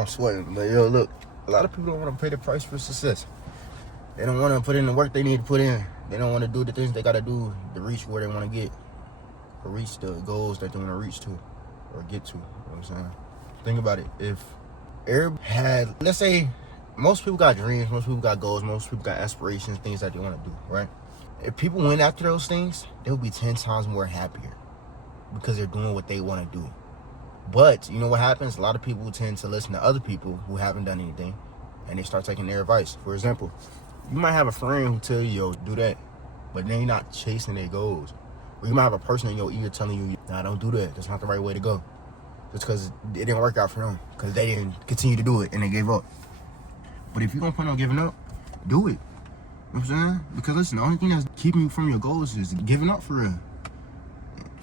I'm sweating. But yo, look, a lot of people don't want to pay the price for success. They don't want to put in the work they need to put in. They don't want to do the things they got to do to reach where they want to get, or reach the goals that they want to reach to or get to. You know what I'm saying? Think about it. If everybody had, let's say, most people got dreams, most people got goals, most people got aspirations, things that they want to do, right? If people went after those things, they would be 10 times more happier because they're doing what they want to do. But you know what happens? A lot of people tend to listen to other people who haven't done anything, and they start taking their advice. For example, you might have a friend who tell you, yo, do that, but they're not chasing their goals. Or you might have a person in your ear telling you, nah, don't do that. That's not the right way to go. Just because it didn't work out for them, because they didn't continue to do it and they gave up. But if you don't plan on giving up, do it. You know what I'm saying? Because listen, the only thing that's keeping you from your goals is giving up for real.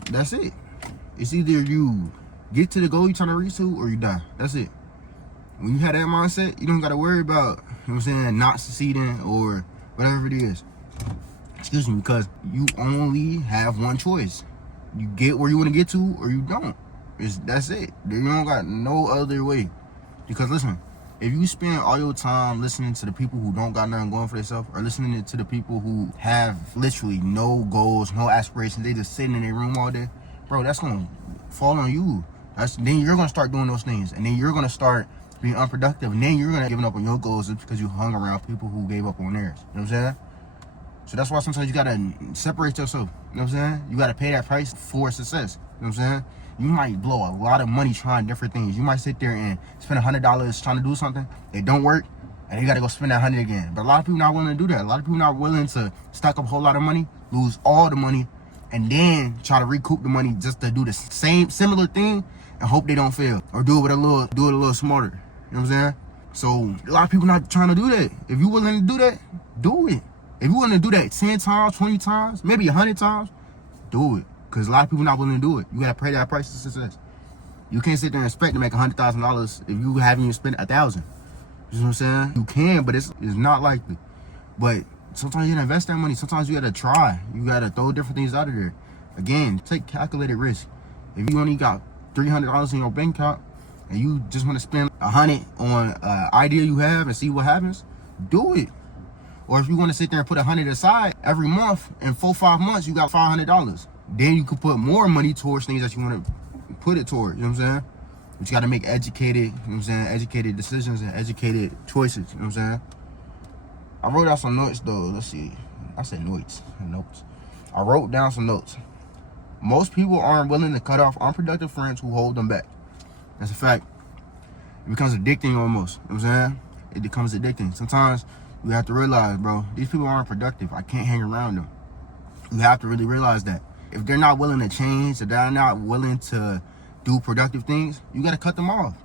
That's it. It's either you get to the goal you're trying to reach to or you die. That's it. When you have that mindset, you don't got to worry about, you know what I'm saying, not succeeding or whatever it is. Excuse me, because you only have one choice. You get where you want to get to or you don't. That's it. You don't got no other way. Because listen, if you spend all your time listening to the people who don't got nothing going for themselves, or listening to the people who have literally no goals, no aspirations, they just sitting in their room all day, bro, that's going to fall on you. Then you're going to start doing those things, and then you're going to start being unproductive, and then you're going to give up on your goals just because you hung around people who gave up on theirs. You know what I'm saying? So that's why sometimes you got to separate yourself. You know what I'm saying? You got to pay that price for success. You know what I'm saying? You might blow a lot of money trying different things. You might sit there and spend $100 trying to do something. It don't work, and you got to go spend that 100 again. But a lot of people not willing to do that. A lot of people not willing to stack up a whole lot of money, lose all the money, and then try to recoup the money just to do the similar thing and hope they don't fail, or do it a little smarter. You know what I'm saying? So a lot of people not trying to do that. If you willing to do that, do it. If you willing to do that 10 times, 20 times, maybe 100 times, do it. Because a lot of people not willing to do it. You got to pay that price of success. You can't sit there and expect to make $100,000 if you haven't even spent $1,000. You know what I'm saying? You can, but it's not likely. But sometimes you gotta invest that money. Sometimes you gotta try. You gotta throw different things out of there. Again, take calculated risk. If you only got $300 in your bank account and you just want to spend $100 on an idea you have and see what happens, do it. Or if you want to sit there and put $100 aside every month, in 4-5 months you got $500. Then you can put more money towards things that you want to put it toward. You know what I'm saying? But you got to make educated, you know what I'm saying, educated decisions and educated choices. You know what I'm saying? I wrote out some notes though. Let's see. I said notes. I wrote down some notes. Most people aren't willing to cut off unproductive friends who hold them back. That's a fact. It becomes addicting almost. You know what I'm saying? It becomes addicting. Sometimes you have to realize, bro, these people aren't productive. I can't hang around them. You have to really realize that. If they're not willing to change, if they're not willing to do productive things, you got to cut them off.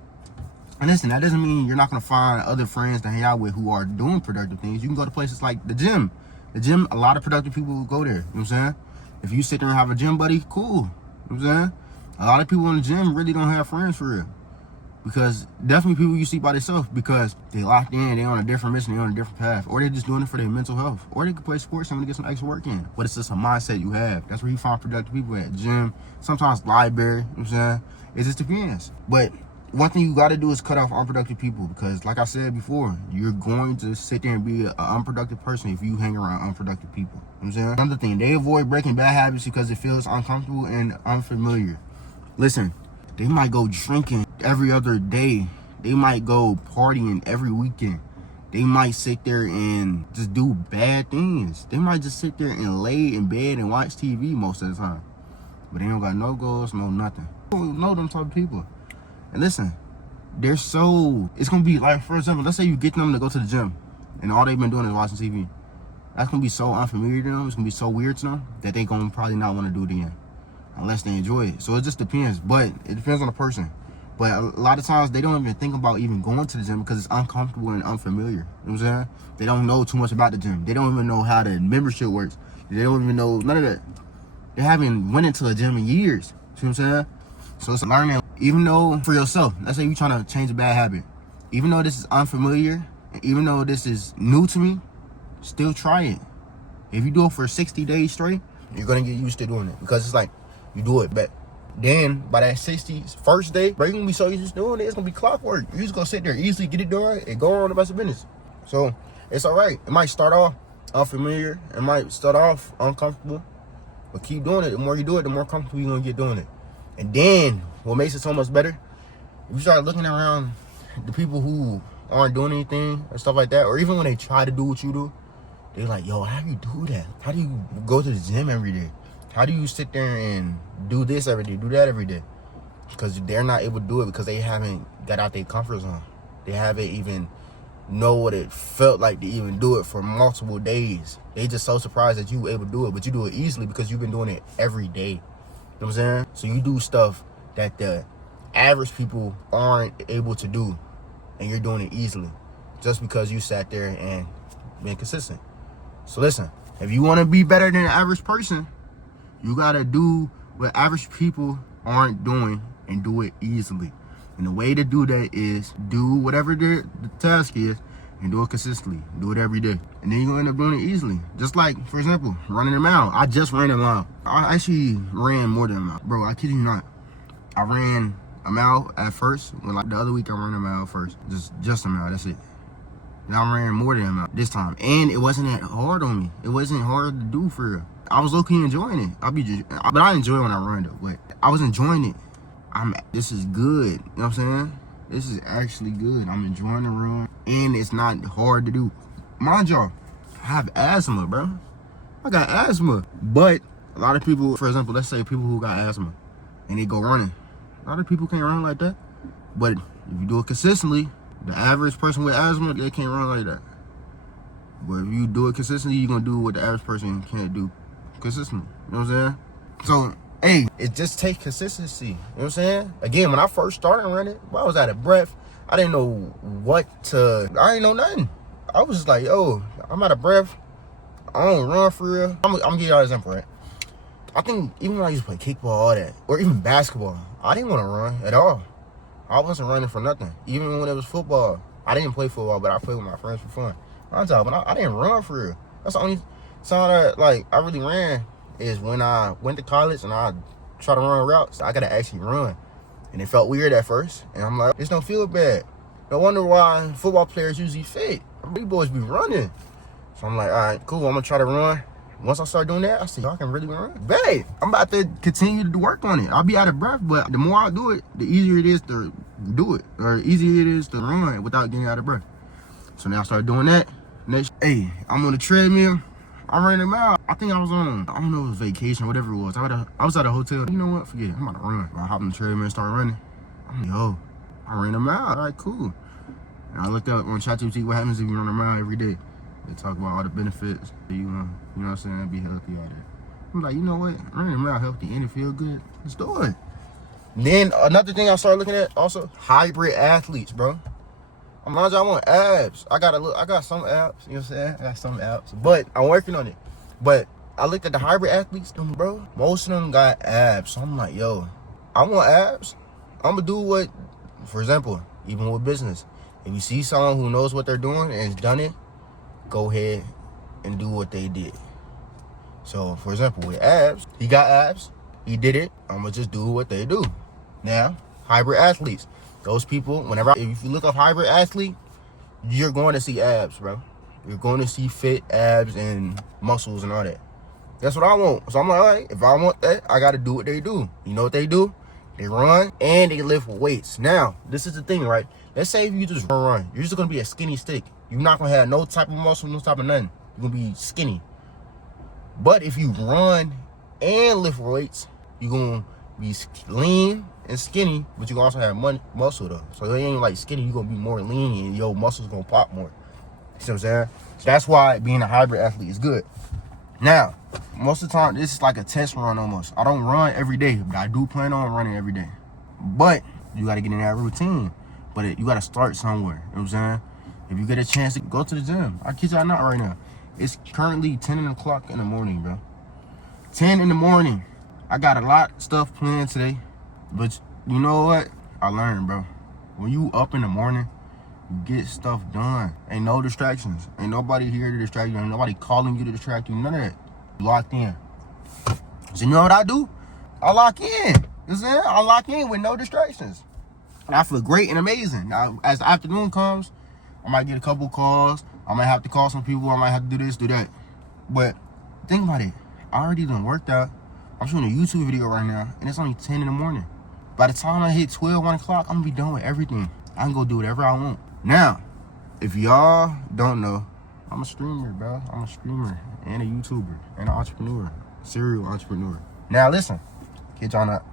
And listen, that doesn't mean you're not going to find other friends to hang out with who are doing productive things. You can go to places like the gym. The gym, a lot of productive people will go there. You know what I'm saying? If you sit there and have a gym buddy, cool. You know what I'm saying? A lot of people in the gym really don't have friends for real. Because definitely people you see by themselves because they locked in, they on a different mission, they on a different path. Or they're just doing it for their mental health. Or they can play sports and get some extra work in. But it's just a mindset you have. That's where you find productive people at gym, sometimes library, you know what I'm saying? It just depends. But one thing you got to do is cut off unproductive people because like I said before, you're going to sit there and be an unproductive person if you hang around unproductive people. You know what I'm saying? Another thing, they avoid breaking bad habits because it feels uncomfortable and unfamiliar. Listen, they might go drinking every other day. They might go partying every weekend. They might sit there and just do bad things. They might just sit there and lay in bed and watch TV most of the time. But they don't got no goals, no nothing. You don't know them type of people. And listen, it's going to be like, for example, let's say you get them to go to the gym and all they've been doing is watching TV. That's going to be so unfamiliar to them. It's going to be so weird to them that they're going to probably not want to do it again unless they enjoy it. So it just depends, but it depends on the person. But a lot of times they don't even think about even going to the gym because it's uncomfortable and unfamiliar. You know what I'm saying? They don't know too much about the gym. They don't even know how the membership works. They don't even know none of that. They haven't went into a gym in years. See what I'm saying? So it's learning, even though for yourself, let's say you're trying to change a bad habit. Even though this is unfamiliar, even though this is new to me, still try it. If you do it for 60 days straight, you're going to get used to doing it because it's like you do it back. Then by that 61st day, bro, you're gonna be so used to doing it, it's gonna be clockwork. You're just gonna sit there, easily get it done, and go on about your business. So it's all right. It might start off unfamiliar, it might start off uncomfortable, but keep doing it. The more you do it, the more comfortable you're gonna get doing it. And then what makes it so much better, if you start looking around the people who aren't doing anything or stuff like that, or even when they try to do what you do, they're like, yo, how do you do that? How do you go to the gym every day? How do you sit there and do this every day, do that every day? Because they're not able to do it because they haven't got out their comfort zone. They haven't even know what it felt like to even do it for multiple days. They just so surprised that you were able to do it, but you do it easily because you've been doing it every day. You know what I'm saying? So you do stuff that the average people aren't able to do, and you're doing it easily just because you sat there and been consistent. So listen, if you want to be better than the average person, you got to do what average people aren't doing and do it easily. And the way to do that is do whatever the task is and do it consistently. Do it every day. And then you're going to end up doing it easily. Just like, for example, running a mile. I just ran a mile. I actually ran more than a mile. Bro, I kid you not. I ran a mile at first. When like the other week I ran a mile first. Just a mile, that's it. Now I ran more than a mile this time. And it wasn't that hard on me. It wasn't hard to do for real. I was low-key enjoying it. But I enjoy when I run though. But I was enjoying it. This is good. You know what I'm saying? This is actually good. I'm enjoying the run. And it's not hard to do. Mind y'all, I have asthma, bro. I got asthma. But a lot of people, for example, let's say people who got asthma and they go running. A lot of people can't run like that. But if you do it consistently, the average person with asthma, they can't run like that. But if you do it consistently, you're going to do what the average person can't do consistently. You know what I'm saying? So, hey, it just takes consistency. You know what I'm saying? Again, when I first started running, I was out of breath. I didn't know I didn't know nothing. I was just like, yo, I'm out of breath. I don't run for real. I'm going to give y'all an example, right? I think even when I used to play kickball, all that, or even basketball, I didn't want to run at all. I wasn't running for nothing. Even when it was football, I didn't play football, but I played with my friends for fun. I'm talking, I didn't run for real. That's the only time that I really ran is when I went to college and I tried to run routes. I gotta actually run, and it felt weird at first. And I'm like, this don't feel bad. No wonder why football players usually fit. Big boys be running. So I'm like, all right, cool. I'm gonna try to run. Once I start doing that, I see y'all can really run. Babe, I'm about to continue to work on it. I'll be out of breath, but the more I do it, the easier it is to do it, or easier it is to run without getting out of breath. So now I start doing that. Next, hey, I'm on the treadmill. I ran a mile. I think I was on, I don't know if it was vacation, whatever it was. I was at a hotel. You know what? Forget it. I'm about to run. I hop on the treadmill and start running. I'm like, yo, I ran a mile. All right, cool. And I looked up on ChatGPT what happens if you run a mile every day. They talk about all the benefits. You know what I'm saying? Be healthy, all that. I'm like, you know what? Running a mile healthy and it feel good. Let's do it. Then another thing I started looking at also, hybrid athletes, bro. I want abs. I got some abs, you know what I'm saying? I got some abs, but I'm working on it. But I looked at the hybrid athletes, bro. Most of them got abs. So I'm like, yo, I want abs. I'm gonna do what, for example, even with business. If you see someone who knows what they're doing and has done it, go ahead and do what they did. So, for example, with abs, he got abs. He did it. I'm gonna just do what they do. Now, hybrid athletes. Those people, if you look up hybrid athlete, you're going to see abs, bro. You're going to see fit abs and muscles and all that. That's what I want. So I'm like, all right, if I want that, I got to do what they do. You know what they do? They run and they lift weights. Now, this is the thing, right? Let's say if you just run. You're just going to be a skinny stick. You're not going to have no type of muscle, no type of nothing. You're going to be skinny. But if you run and lift weights, you're going to be lean and skinny, but you can also have muscle though. So it ain't like skinny, you're gonna be more lean and your muscles gonna pop more. You see what I'm saying? So that's why being a hybrid athlete is good. Now, most of the time, this is like a test run almost. I don't run every day, but I do plan on running every day. But you gotta get in that routine. But you gotta start somewhere. You know what I'm saying? If you get a chance to go to the gym, I kid y'all not right now. It's currently 10 o'clock in the morning, bro. 10 in the morning. I got a lot of stuff planned today. But you know what? I learned, bro. When you up in the morning, you get stuff done. Ain't no distractions. Ain't nobody here to distract you. Ain't nobody calling you to distract you. None of that. You locked in. So you know what I do? I lock in. You know You know what I'm saying? I lock in with no distractions. And I feel great and amazing. Now, as the afternoon comes, I might get a couple calls. I might have to call some people. I might have to do this, do that. But think about it. I already done worked out. I'm shooting a YouTube video right now, and it's only 10 in the morning. By the time I hit 12, 1 o'clock, I'm going to be done with everything. I can go do whatever I want. Now, if y'all don't know, I'm a streamer, bro. I'm a streamer and a YouTuber and an entrepreneur, serial entrepreneur. Now, listen, kid y'all not.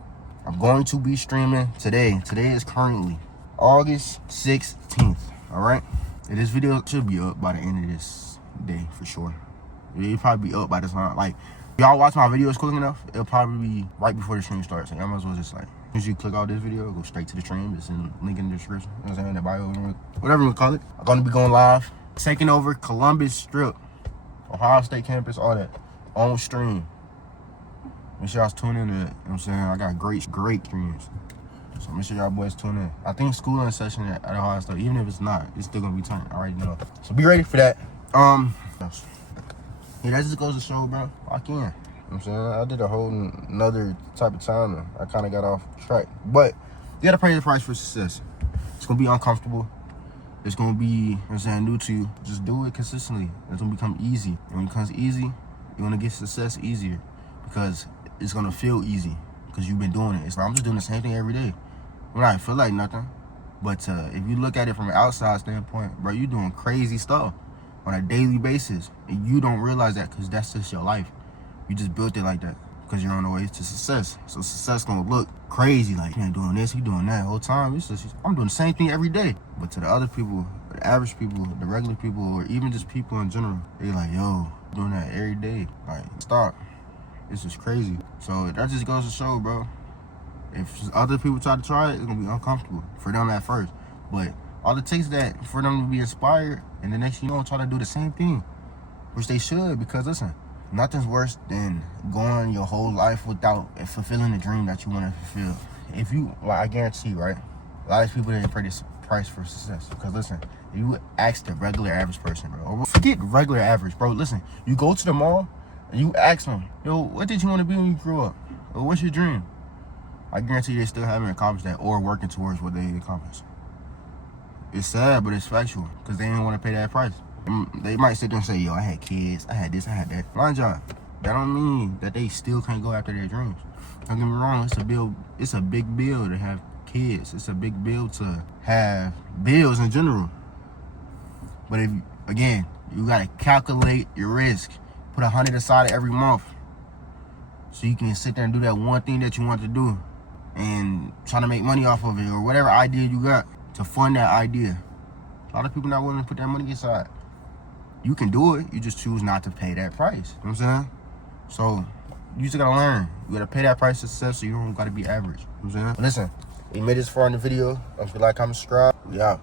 I'm going to be streaming today. Today is currently August 16th, all right? And this video should be up by the end of this day for sure. It'll probably be up by the time, like, if y'all watch my videos quick enough, it'll probably be right before the stream starts. So y'all might as well just, like, as you click out this video, go straight to the stream. It's in the link in the description. You know what I'm saying? The bio, whatever you call it. I'm going to be going live, taking over Columbus Strip, Ohio State campus, all that, on stream. Make sure y'all tune in to it. You know what I'm saying? I got great streams. So make sure y'all boys tune in. I think school in session at Ohio State, even if it's not, it's still gonna be turned. I already know. So be ready for that. Yeah, that just goes to show, bro. Lock in. You know what I'm saying? I did a whole another type of time and I kind of got off track. But you gotta pay the price for success. It's gonna be uncomfortable. It's gonna be, you know what I'm saying, new to you. Just do it consistently. It's gonna become easy. And when it becomes easy, you're gonna get success easier because it's gonna feel easy because you've been doing it. It's like I'm just doing the same thing every day. When I feel like nothing. But if you look at it from an outside standpoint, bro, you're doing crazy stuff on a daily basis. And you don't realize that because that's just your life. You just built it like that because you're on the way to success. So success gonna look crazy, like, man, doing this, you doing that the whole time. It's just, I'm doing the same thing every day. But to the other people, the average people, the regular people, or even just people in general, they like, yo, doing that every day. Like, stop. It's just crazy. So that just goes to show, bro. If other people try to try it, it's gonna be uncomfortable for them at first. But all it takes that for them to be inspired, and the next thing you know, try to do the same thing, which they should. Because listen, nothing's worse than going your whole life without fulfilling the dream that you want to fulfill. If you, like, I guarantee, right? A lot of people didn't pay this price for success. Because listen, if you ask the regular average person, bro, or forget regular average, bro. Listen, you go to the mall. And you ask them, yo, what did you want to be when you grew up? Or what's your dream? I guarantee they still haven't accomplished that or working towards what they accomplished. It's sad, but it's factual because they didn't want to pay that price. They might sit there and say, yo, I had kids, I had this, I had that. Mind y'all, that don't mean that they still can't go after their dreams. Don't get me wrong, it's a big bill to have kids. It's a big bill to have bills in general. But if, again, you got to calculate your risk. Put $100 aside every month so you can sit there and do that one thing that you want to do and try to make money off of it or whatever idea you got to fund that idea. A lot of people not willing to put that money aside. You can do it. You just choose not to pay that price. You know what I'm saying? So you just gotta learn. You gotta pay that price to success so you don't gotta be average. You know what I'm saying? But listen, you made this far in the video. Don't forget to like, comment, subscribe. We out.